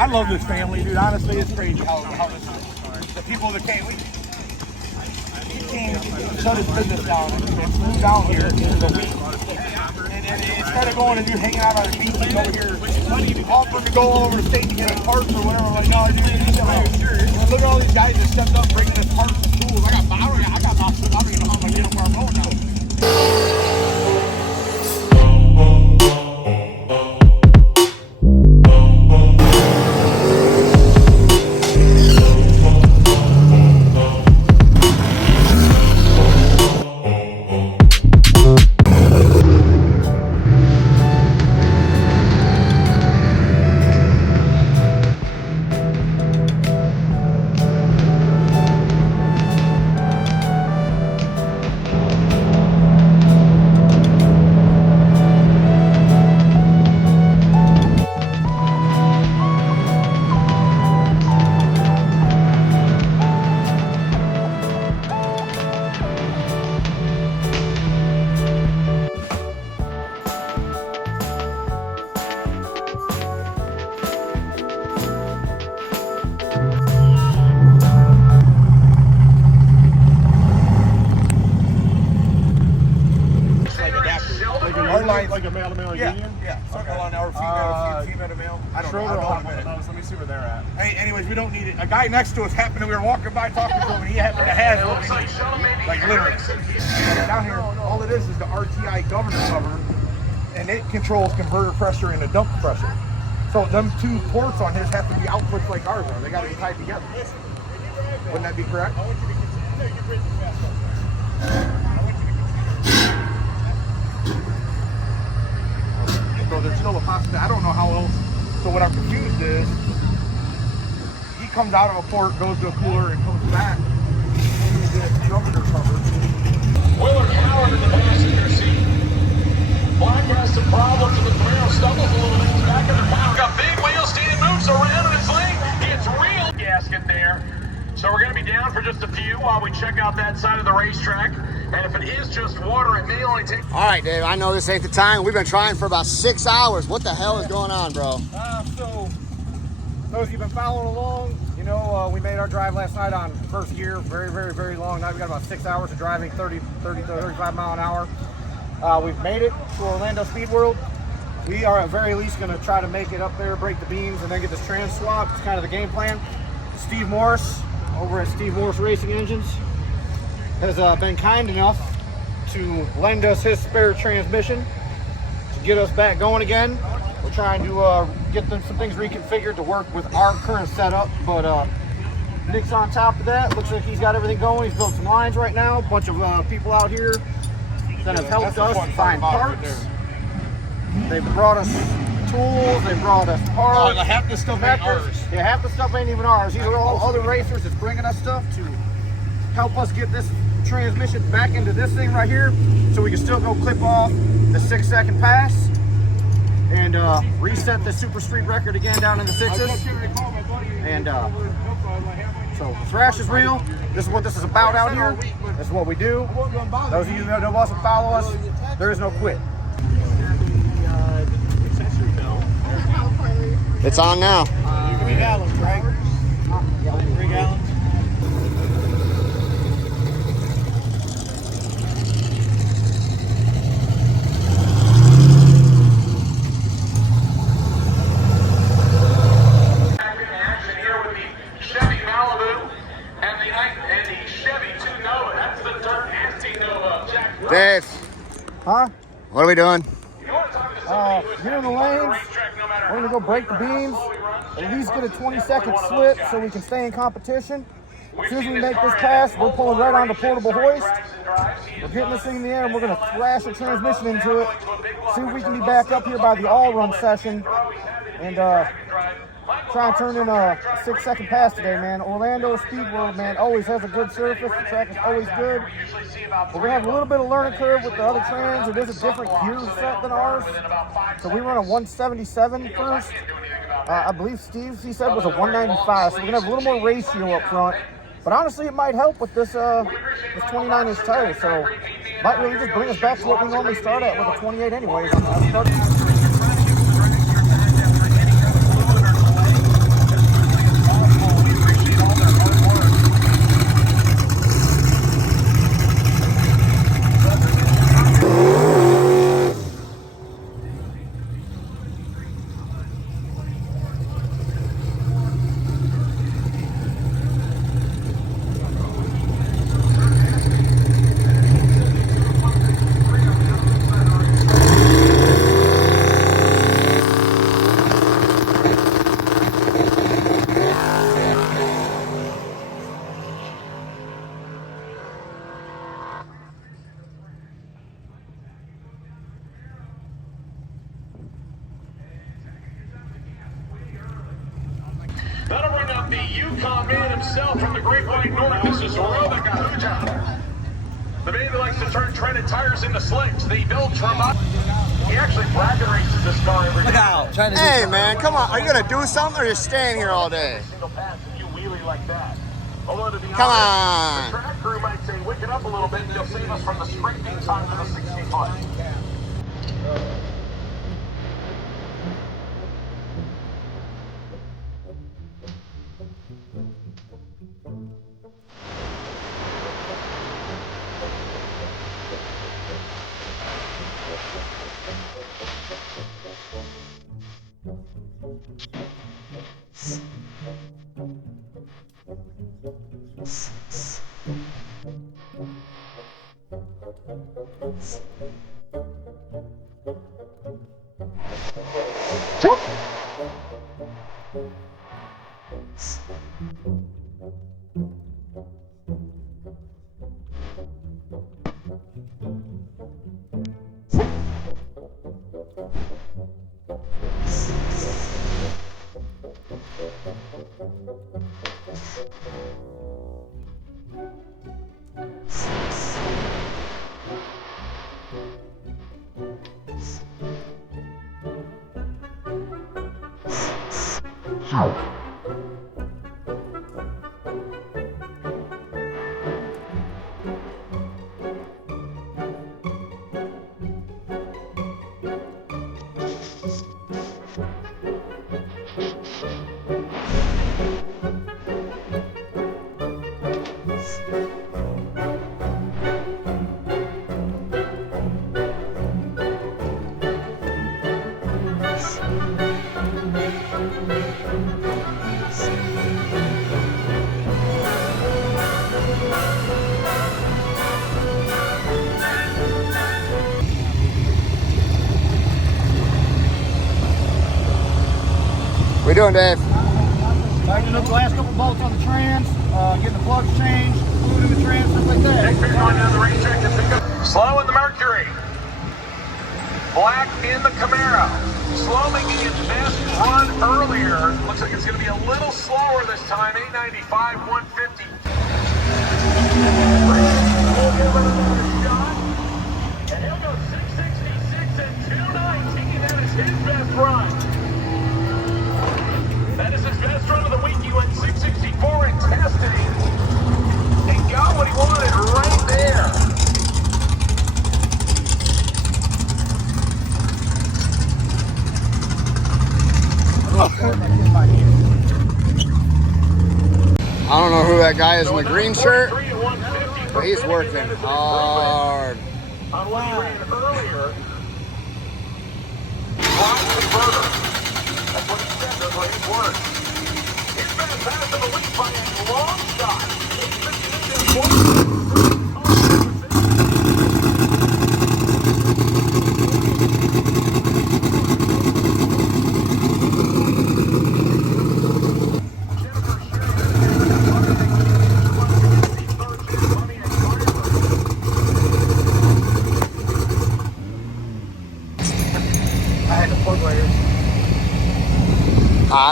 I love this family, dude. Honestly, it's crazy how this is. The people that came, he came, shut his business down, and flew down here in the week. And instead of going and dude hanging out on the beach, he's over here offering to go all over the state to get us parts or whatever. I'm like, no, dude, look at all these guys that stepped up bringing us parts to schools. I got boxes. I don't even know how I'm going to get them where I'm going now. Like a male-to-male union? Yeah. Circle on our female to male. I don't know. Let me see where they're at. Hey, anyways, we don't need it. A guy next to us happened to, we were walking by talking to him, and he happened to have what we need. Like, literally. Down here, all it is the RTI governor cover, and it controls converter pressure and the dump pressure. So them two ports on his have to be outputs like ours are. They got to be tied together. Wouldn't that be correct? So there's still a possibility. I don't know how else. So what I'm confused is, he comes out of a port, goes to a cooler, and comes back. The governor cover. Willard Howard in the passenger seat. Black has some problems with the Camaro, stumbles a little bit. He's back in the power. Got big wheels, Steve moves around in his lane. It's real gasket there. So we're going to be down for just a few while we check out that side of the racetrack. And if it is just water, it may only take... All right, Dave, I know this ain't the time. We've been trying for about 6 hours. What the hell is going on, bro? So, those of you have been following along, you know, we made our drive last night on first gear. Very, very, very long night. We got about 6 hours of driving, 30 to 35 mile an hour. We've made it to Orlando Speed World. We are at very least going to try to make it up there, break the beams, and then get this trans swapped. It's kind of the game plan. Steve Morris, over at Steve Morris Racing Engines, has been kind enough to lend us his spare transmission to get us back going again. We're trying to get some things reconfigured to work with our current setup, but Nick's on top of that. Looks like he's got everything going. He's built some lines right now. A bunch of people out here that have helped us find parts. They've brought us tools, they brought us parts. Half the stuff ain't ours. Yeah, half the stuff ain't even ours. These are all other racers that's bringing us stuff to help us get this transmission back into this thing right here, so we can still go clip off the 6-second pass and reset the super street record again down in the sixes. And so thrash is real. This is what this is about out here. This is what we do. Those of you that know us and follow us, there is no quit. It's on now. 3 gallons, right? 3 gallons. Dave. Huh? What are we doing? Get in the lanes. We're going to go break the beams. At least get a 20-second slip so we can stay in competition. As soon as we make this pass, we're pulling right on the portable hoist. We're getting this thing in the air and we're going to thrash the transmission into it. See if we can be back up here by the all-run session. And try and turn in a 6-second pass today, man. Orlando Speed World, man, always has a good surface. The track is always good. We're going to have a little bit of learning curve with the other trans. It is a different gear set than ours. So we run a 177 first. I believe Steve, he said, was a 195. So we're going to have a little more ratio up front. But honestly, it might help with this 29-inch tire. So might really just bring us back to what we normally start at with a 28 anyways. got the Yukon man himself from the Great White North. This is Robic Ahuja. The man who likes to turn treaded tires into slicks. The build Tremont. He actually bracket races this car every day. Look out, trying to do Hey something. man, come on. Are you gonna do something or you're staying here all day? Single pass if you wheelie like that. Although to be Come honest, on. the track crew might say, wick it up a little bit and you'll save us from the scraping time for the 60-foot. What you doing, Dave? Tightening up the last couple bolts on the trans, getting the plugs changed, fluid in the trans, stuff like that. Next we're going down the racetrack to pick up. Slow in the Mercury. Black in the Camaro. Slow making its best run earlier. Looks like it's going to be a little slower this time. 895, 150. We'll give it another shot. And he'll go 666 and 219. That is his best run. That is his best run of the week. He went 664 and tested it. And got what he wanted right there. I don't know who that guy is in the green shirt, 43 and 150 but he's for working Finnegan. That is an hard. improvement on what he ran earlier. Drive converter. That's what he said. Those were his words. His best pass of the week by a long shot. 856 and 1.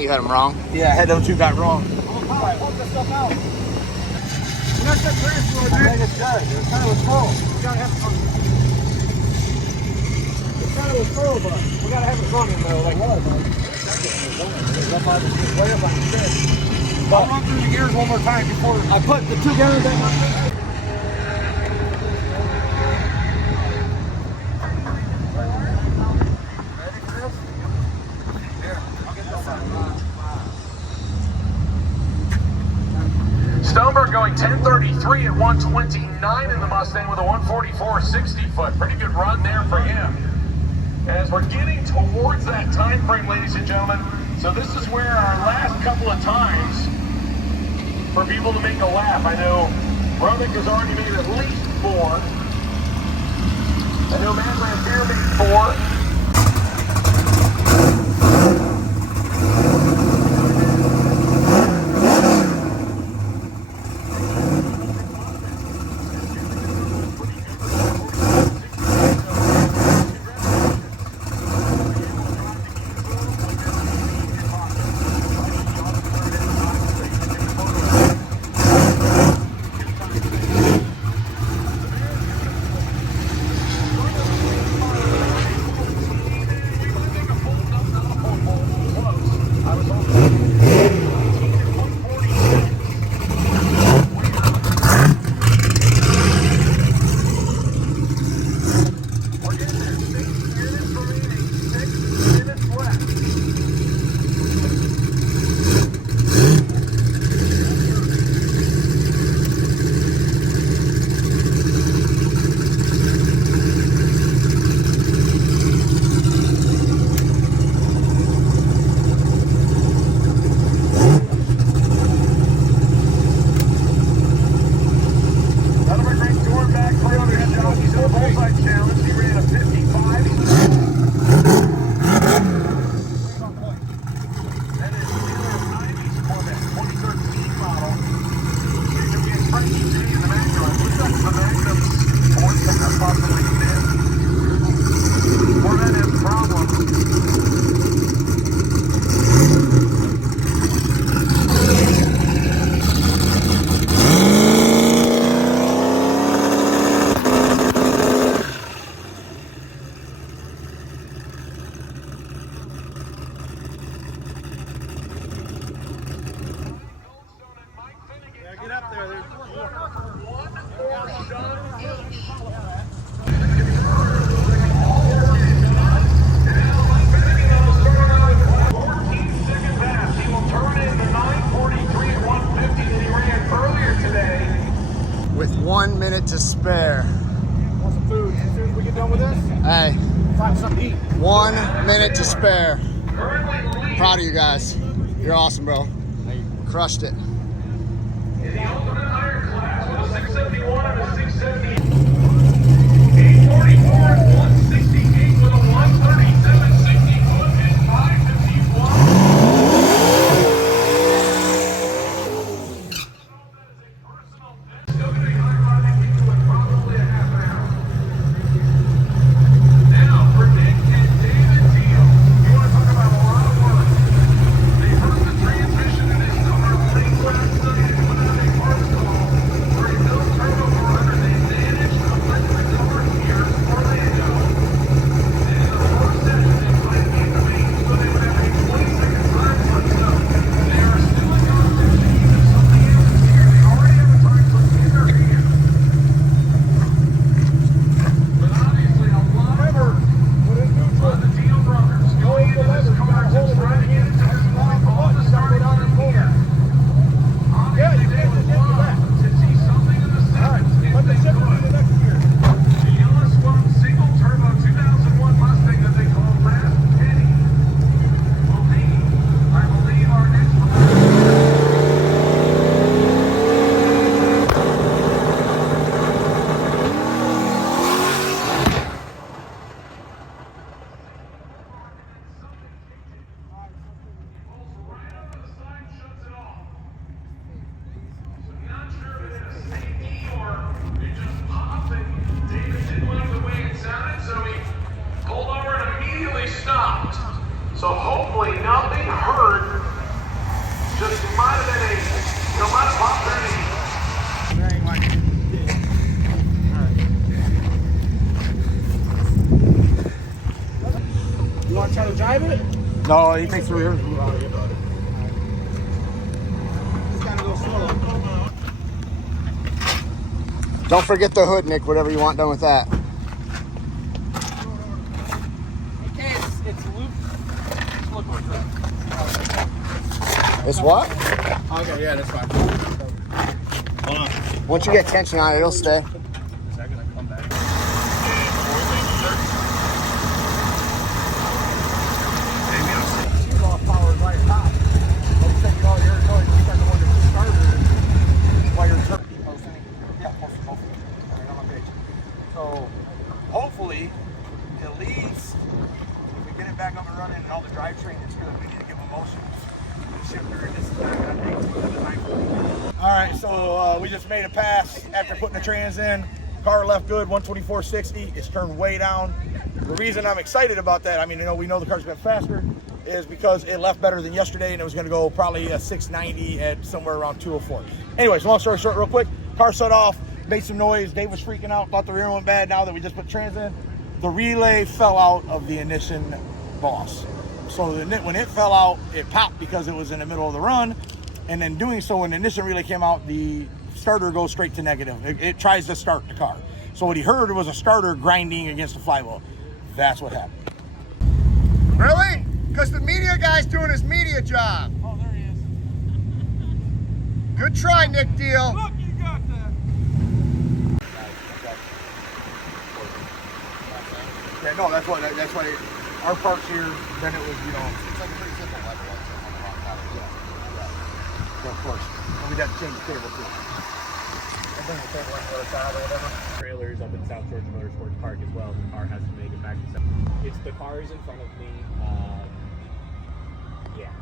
You had him wrong. Yeah, I had those two got wrong. Alright, pump this stuff out. You got that transfer, man. I think it's good. It's kind of a scroll. We gotta have it on. It's kind of a scroll, but we gotta have it running though. Like what, man? Way up on the shed. I'll run through the gears one more time before I put the two gears in. Stoneberg going 1033 at 129 in the Mustang with a 144 60-foot. Pretty good run there for him. As we're getting towards that time frame, ladies and gentlemen, so this is where our last couple of times for people to make a lap. I know Robic has already made at least 4. I know Matt Lampier made 4. minute to spare. Want some food? As soon as we get done with this, Hey, find something to eat. 1 minute to spare. Proud of you guys. You're awesome, bro. You crushed it. In the ultimate iron class with a 671 and a 670. 844 and 168 with a 137.60 foot and 551. Still going to be high rodding into it probably a half an hour. Now for Nick and David Teal. You want to talk about a lot of work. They hurt the transmission in his car late last night and put out a parts call for a no turnover under. They managed to flip the car here in Orlando. And in the first session, they might be the main, so they would have a 20-second time limit. So they are still in competition, even if something happens here. They already have a time limit in their hand. But obviously, a lot of work on the Teal brothers going into this car to try to get it to this point off the starting line here. Obviously, they would love to see something in the sevens if they could. The yellow swung single turbo 2001 Mustang that they call Last Penny will be, I believe, our next stopped. So hopefully nothing hurt. Just might have been might have popped their knee. You want to try to drive it? No, he takes the rear. It's kind of go slow. Don't forget the hood, Nick, whatever you want done with that. Okay, it's loop. It's what? Okay, yeah, that's fine. Hold on. Once you get tension on it, it'll stay. Is that gonna come back? She's all powered right top. But you said you already heard noise. You got the one that started while you're turning. Yeah, both. Right on my page. So hopefully it leads. If we get it back up and running and all the drivetrain is good, we need to give them motion. All right, so we just made a pass after putting the trans in. Car left good, 124.60. It's turned way down. The reason I'm excited about that, I mean, we know the car's been faster, is because it left better than yesterday, and it was going to go probably a 690 at somewhere around 204. Anyways, long story short, real quick, car shut off, made some noise. Dave was freaking out, thought the rear went bad. Now that we just put trans in, the relay fell out of the ignition boss. So when it fell out, it popped because it was in the middle of the run. And then doing so, when the ignition relay came out, the starter goes straight to negative. It tries to start the car. So what he heard was a starter grinding against the flywheel. That's what happened. Really? Because the media guy's doing his media job. Oh, there he is. Good try, Nick Deal. Look, you got that. Yeah, no, that's why our parts here, then it was, It's like a pretty simple level on the wrong pattern. yeah, of course. And we'd have to change the cable too. I bring the table on the other side or whatever. Trailers up in South Georgia Motorsports Park as well. The car has to make it back to South. It's the cars in front of me. Yeah.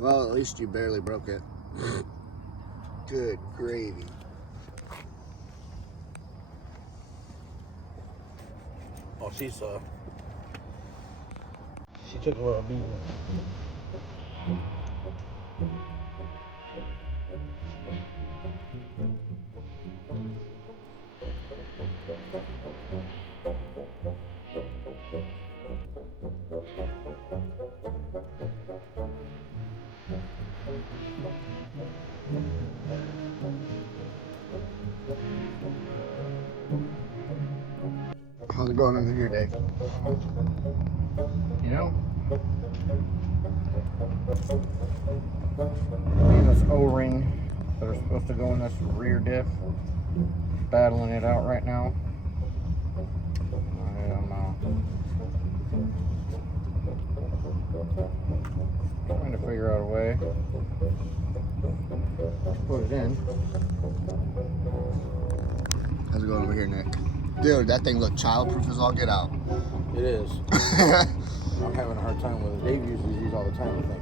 Well, at least you barely broke it. Good gravy. Oh, she took a little beating. How's it going under here, Dave? You know, and this O-ring that are supposed to go in this rear diff, battling it out right now. I don't know. Trying to figure out a way to put it in. How's it going over here, Nick? Dude, that thing looked childproof as all get out. It is. I'm having a hard time with it. Dave uses these all the time, I think,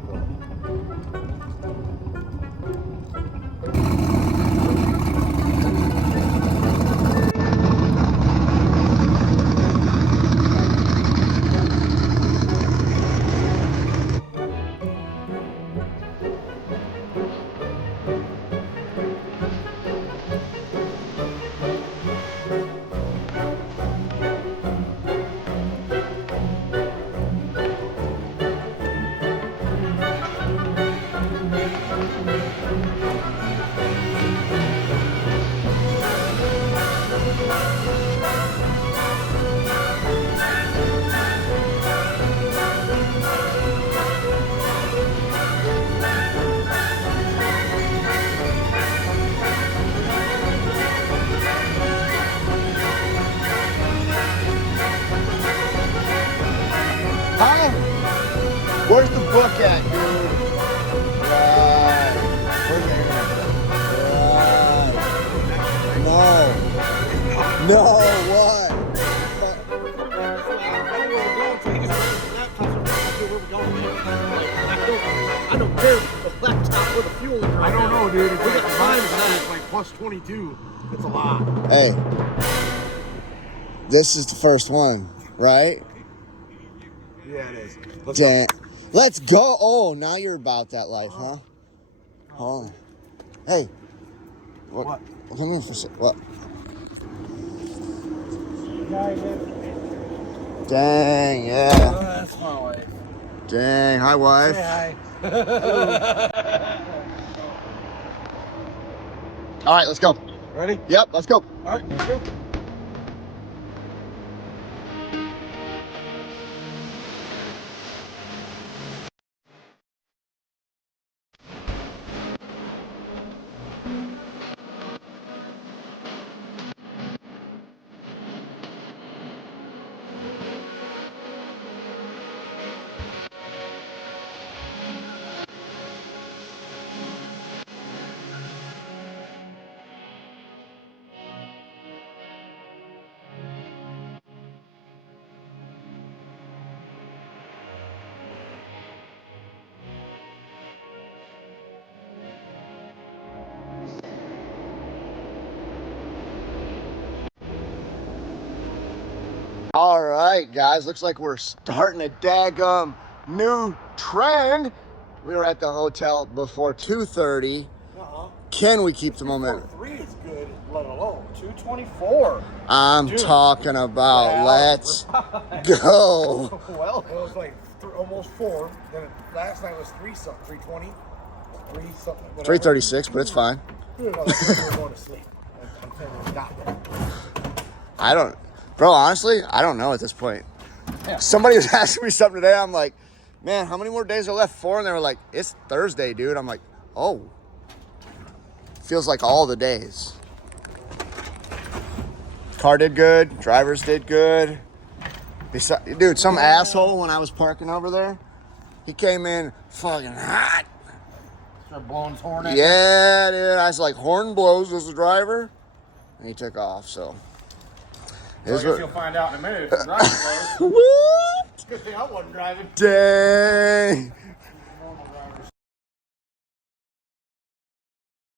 Where's the book at, dude? Right. Where's the internet? Right. No. No, what? I don't care if the laptop or the fuel is right. I don't know, dude. It's We got times like, that. like plus 22. It's a lot. Hey, this is the first one, right? Yeah, it is. Let's go. Oh, now you're about that life, huh? Hold on. Hey. What? Come here for a sec. What? Dang, yeah. That's my wife. Dang, hi, wife. Say hi. All right, let's go. Ready? Yep, let's go. All right, let's go. All right, guys, looks like we're starting a daggum new trend. We were at the hotel before 2:30. Can we keep the momentum? 3 is good, let alone 224. I'm Dude. talking about Wow. let's go. Well, It was like almost 4. Then last night was 3 something, 320, 3 something. Whatever. 3:36, but it's fine. Dude, no, that's when we were going to sleep. I'm saying we got there. I don't, bro, honestly, I don't know at this point. Yeah. Somebody was asking me something today. I'm like, man, how many more days are left? 4. And they were like, it's Thursday, dude. I'm like, oh. Feels like all the days. Car did good. Drivers did good. Dude, some asshole when I was parking over there, he came in fucking hot. start blowing his horn at Yeah, dude. I was like, horn blows as the driver. And he took off, so. So I guess you'll find out in a minute if the driver blows. What? Good thing I wasn't driving. Dang.